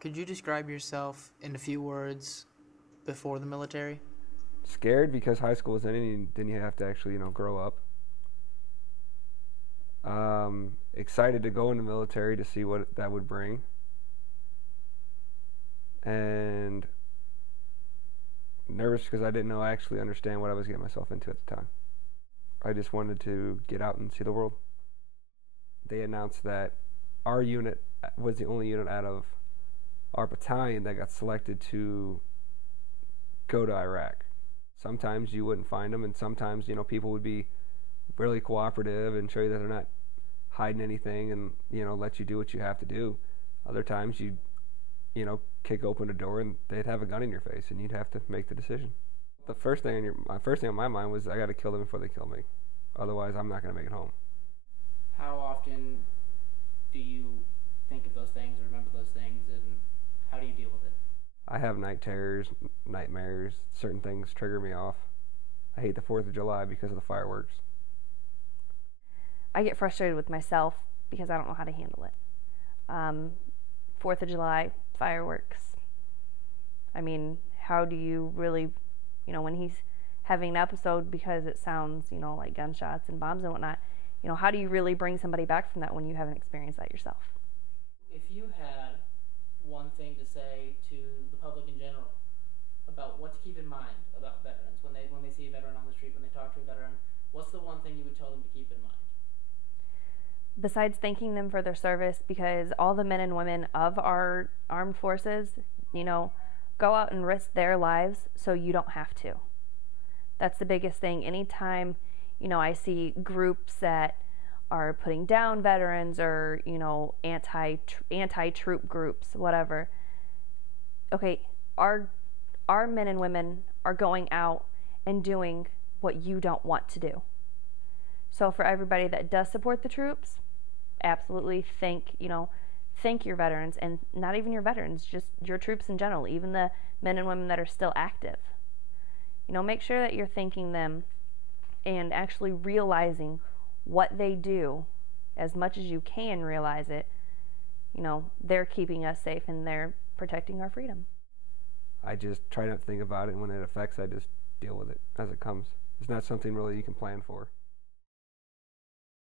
Could you describe yourself in a few words before the military? Scared because high school was ending and then you have to actually, grow up. Excited to go in the military to see what that would bring. And nervous because I didn't know I actually understand what I was getting myself into at the time. I just wanted to get out and see the world. They announced that our unit was the only unit out of our battalion that got selected to go to Iraq. Sometimes you wouldn't find them, and sometimes, people would be really cooperative and show you that they're not hiding anything and, let you do what you have to do. Other times you'd, kick open a door and they'd have a gun in your face and you'd have to make the decision. My first thing on my mind was I got to kill them before they kill me. Otherwise, I'm not going to make it home. How often do you think of those things or remember those things, and how do you deal with it? I have night terrors, nightmares. Certain things trigger me off. I hate the 4th of July because of the fireworks. I get frustrated with myself because I don't know how to handle it. 4th of July, fireworks. I mean, how do you really, when he's having an episode because it sounds, like gunshots and bombs and whatnot, how do you really bring somebody back from that when you haven't experienced that yourself? If you had one thing to say to the public in general about what to keep in mind about veterans when they see a veteran on the street, when they talk to a veteran, what's the one thing you would tell them to keep in mind? Besides thanking them for their service, because all the men and women of our armed forces, go out and risk their lives so you don't have to. That's the biggest thing. Anytime, I see groups that are putting down veterans or, anti-troop groups, whatever. Okay, our men and women are going out and doing what you don't want to do. So for everybody that does support the troops, absolutely thank your veterans, and not even your veterans, just your troops in general, even the men and women that are still active. Make sure that you're thanking them and actually realizing what they do as much as you can realize it. They're keeping us safe and they're protecting our freedom. I just try not to think about it, and when it affects, I just deal with it as it comes. It's not something really you can plan for.